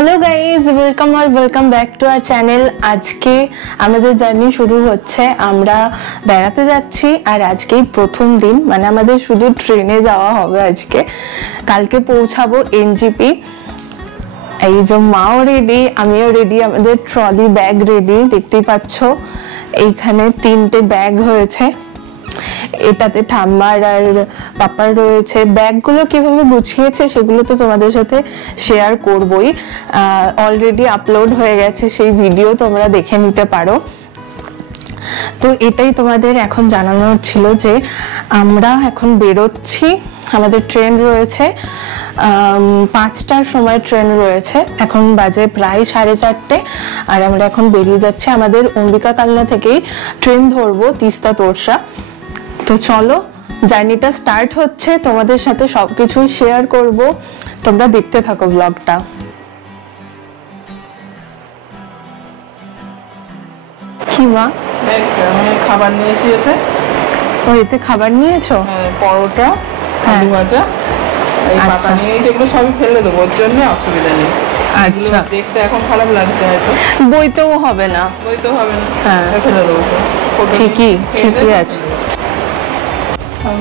Hello guys welcome और welcome back to our channel. आज के আমাদের জার্নি শুরু হচ্ছে, আমরা বেড়াতে যাচ্ছি আর আজকেই প্রথম দিন, মানে আমাদের শুধু ট্রেনে যাওয়া হবে আজকে। কালকে পৌঁছাবো এনজিপি। এই যে মাও রেডি, আমিও রেডি, আমাদের ট্রলি ব্যাগ রেডি, দেখতেই পাচ্ছ এইখানে 3টে ব্যাগ হয়েছে। এটাতে ঠাম্মার আর পাপার রয়েছে। ব্যাগগুলো কিভাবে গুছিয়েছে সেগুলো তো তোমাদের সাথে শেয়ার করবই, অলরেডি আপলোড হয়ে গেছে, সেই ভিডিও তোমরা দেখে নিতে পারো। তো এটাই তোমাদের এখন জানানোর ছিল যে আমরা এখন বেরোচ্ছি। আমাদের ট্রেন রয়েছে 5টার সময় ট্রেন রয়েছে, এখন বাজে প্রায় 4:30 আর আমরা এখন বেরিয়ে যাচ্ছি। আমাদের অম্বিকা কালনা থেকেই ট্রেন ধরবো তিস্তা তোরসা। তো চলো জার্নিটা স্টার্ট হচ্ছে, তোমাদের সাথে সবকিছুই শেয়ার করব, তোমরা দেখতে থাকো ব্লগটা। কি মা খাবার নিয়েছি এতে? ও এতে খাবার নিয়েছো? পরোটা, আলু ভাজা, এই পাতা নিয়েছি, এগুলো সবই ফেলে দেবো, ওর জন্য অসুবিধা নেই। আচ্ছা, দেখতে এখন খারাপ লাগছে, হয়তো বইতেও হবে না, বইতেও হবে না, হ্যাঁ ফেলে দেবো। ঠিকই আছে।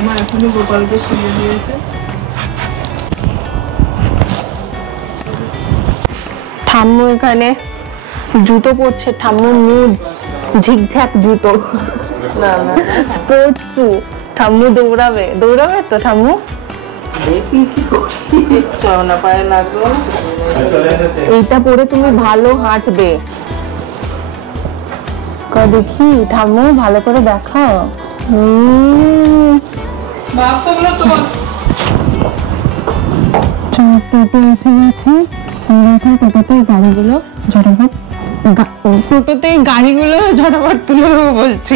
মা এখনই গোপালকে শুয়ে দিয়েছে। ঠাম্মু এখানে জুতো পরছে, ঠাম্মুর মুড ঝিকঝাক জুতো, না না স্পোর্টস শু। ঠাম্মু দৌড়াবে তো ঠাম্মু। দেখি কি করি, না পায়ে লাগবে না। এইটা পরে তুমি ভালো হাঁটবে। দেখি ঠাম্মু ভালো করে দেখো। বাক্সগুলো তো টোটোতেই গাড়িগুলো ঝটাপট তুলে দেবো বলছি।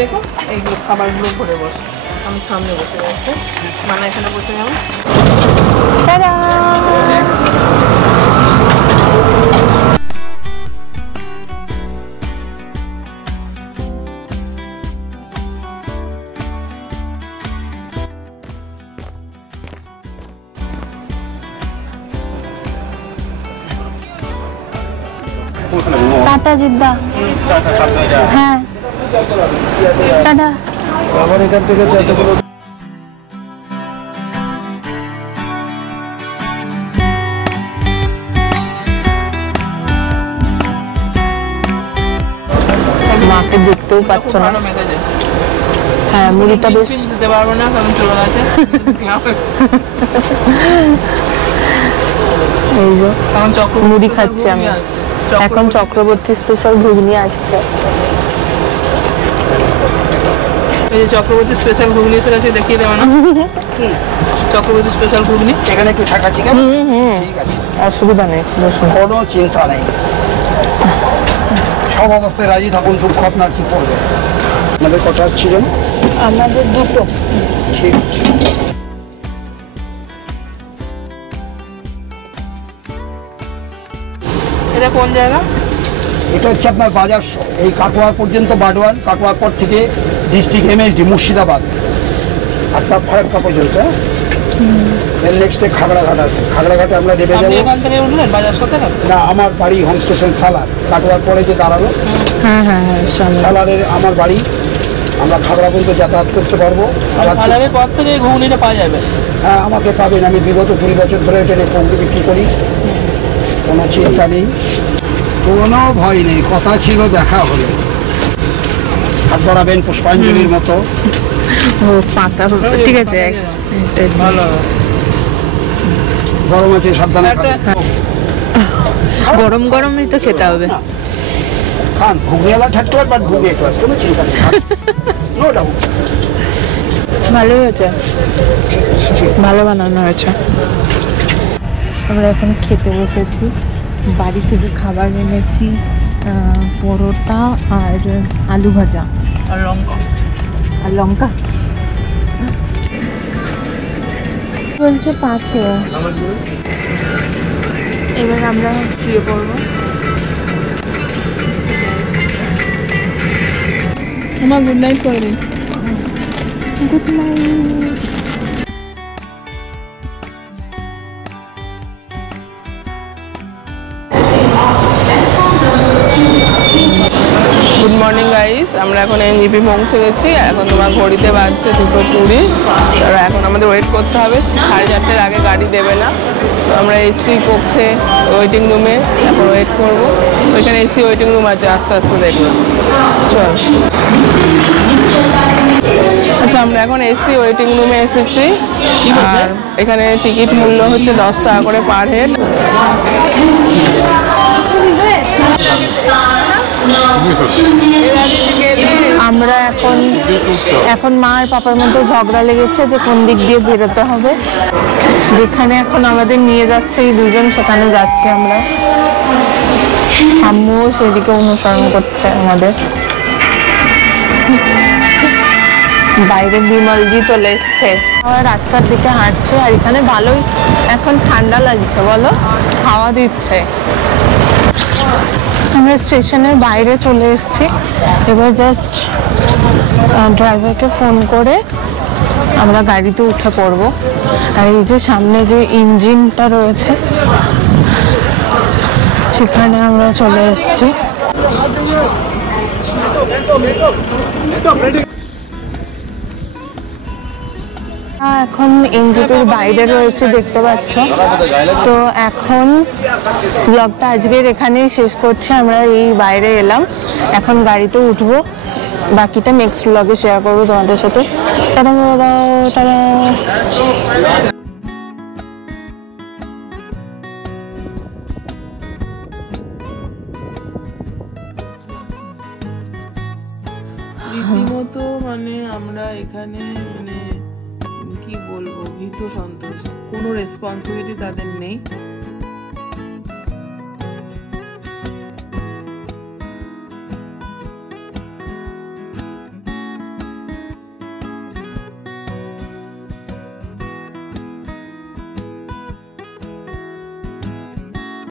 দেখো এইগুলো খাবারগুলো ভরে বসে, আমি সামনে বসে গেছে, মানে এখানে বসে যাবো। টাটা জিদ্দা, হ্যাঁ টাটা। আবার এখান থেকে যতগুলো মাকে দেখতেও পাচ্ছ না। হ্যাঁ মুড়িটা বেশ দিতে পারবো না, কারণ চলে গেছে। এই যে মুড়ি খাচ্ছি আমি এখন, চক্রবর্তী স্পেশাল ঘুগনি আসছে। এই যে চক্রবর্তী স্পেশাল ঘুগনি এসে গেছে, দেখিয়ে দেবে না? চক্রবর্তী স্পেশাল ঘুগনি এখানে একটু ঠাকা চিকেন, ঠিক আছে, অসুবিধা নেই, বসুন, কোনো চিন্তা নেই। সব অবস্থায় রাজি থাকুন, দুঃখ আপনার কি করবে। আমাদের কটা ছিল? আমাদের 2টো। ঠিক আছে। এটা কোন জায়গা? এটা হচ্ছে আপনার বাজার, এই কাটোয়ার পর্যন্ত বাডওয়ান, কাটোয়ার পর থেকে ডিস্ট্রিক্ট এমএসডি মুর্শিদাবাদ, আপনার ফারাক্কা পর্যন্ত। এর নেক্সটে খাগড়াঘাট আছে, খাগড়াঘাটে আমরা নেমে যাবো। এখান থেকে উঠলেন বাজার সাথে? না, আমার বাড়ি হোম স্টেশন সালার, কাটোয়ার পরে যে দাঁড়ানো সালারের আমার বাড়ি। আমরা খাগড়া পর্যন্ত যাতায়াত করতে পারবো। সালারের পর থেকে ঘুগনিটা পাওয়া যাবে? হ্যাঁ, আমাকে পাবেন। আমি বিগত 20 বছর ধরে ট্রেনে ঘুগনি বিক্রি করি, কোনো চিন্তা নেই, কোনো ভয় নেই। কথা ছিল, দেখা হলো। হাত বাড়াবেন পুষ্পাঞ্জলির মতো। পাতা ঠিক আছে, ভালো। গরম আছে, সাবধানে গরম গরমই তো খেতে হবে। খান, ঘুগনিওয়ালা থার্ড ক্লাস, বাট ঘুগনি ক্লাস, কোনো চিন্তা নেই, নো ডাউট। ভালোই হয়েছে, ভালো বানানো হয়েছে। আমরা এখন খেতে বসেছি, বাড়ি থেকে খাবার এনেছি, পরোটা আর আলু ভাজা আর লঙ্কা। বলছে 5 এবার আমরা শুয়ে পড়বো। তোমার গুড নাইট করে দিন। Good night. Good morning guys, আমরা এখন এনজিপি পৌঁছে গেছি। এখন তোমার ঘড়িতে বাজছে 2:20। আর এখন আমাদের ওয়েট করতে হবে, 4:30-এর আগে গাড়ি দেবে না। তো আমরা এসি কক্ষে ওয়েটিং রুমে এখন ওয়েট করবো। ওইখানে এসি ওয়েটিং রুম আছে, আস্তে আস্তে দেখবো। চল। আচ্ছা, আমরা এখন এসি ওয়েটিং রুমে এসেছি। আর এখানে টিকিট মূল্য হচ্ছে 10 টাকা করে পার হেড। আমরা এখন মা আর পাপার মধ্যে ঝগড়া লেগেছে যে কোন দিক দিয়ে বেরোতে হবে। যেখানে এখন আমাদের নিয়ে যাচ্ছে এই দুজন, সেখানে যাচ্ছি আমরা। আম্মুও সেদিকে অনুসরণ করছে আমাদের। বাইরে বিমলজি চলে এসছে, রাস্তার দিকে হাঁটছে। আর এখানে ভালোই এখন ঠান্ডা লাগছে, বলো, হাওয়া দিচ্ছে। আমরা স্টেশনের বাইরে চলে এসেছি। এবার জাস্ট ড্রাইভারকে ফোন করে আমরা গাড়িতে উঠে পড়ব। আর এই যে সামনে যে ইঞ্জিনটা রয়েছে সেখানে আমরা চলে এসেছি। এখন এনজিপির বাইরে রয়েছে, দেখতে পাচ্ছ। তো এখন ব্লগটা আজকের এখানেই শেষ করছি। আমরা এই বাইরে এলাম, এখন গাড়িতে উঠবো। বাকিটা নেক্সট ব্লগে শেয়ার করবো তোমাদের সাথে। টাটা করে দাও, টাটা। রীতিমতো মানে আমরা এখানে মানে কি বলবো, ভীত সন্ত্রস্ত, কোনো রেসপন্সিবিলিটি তাদের নেই।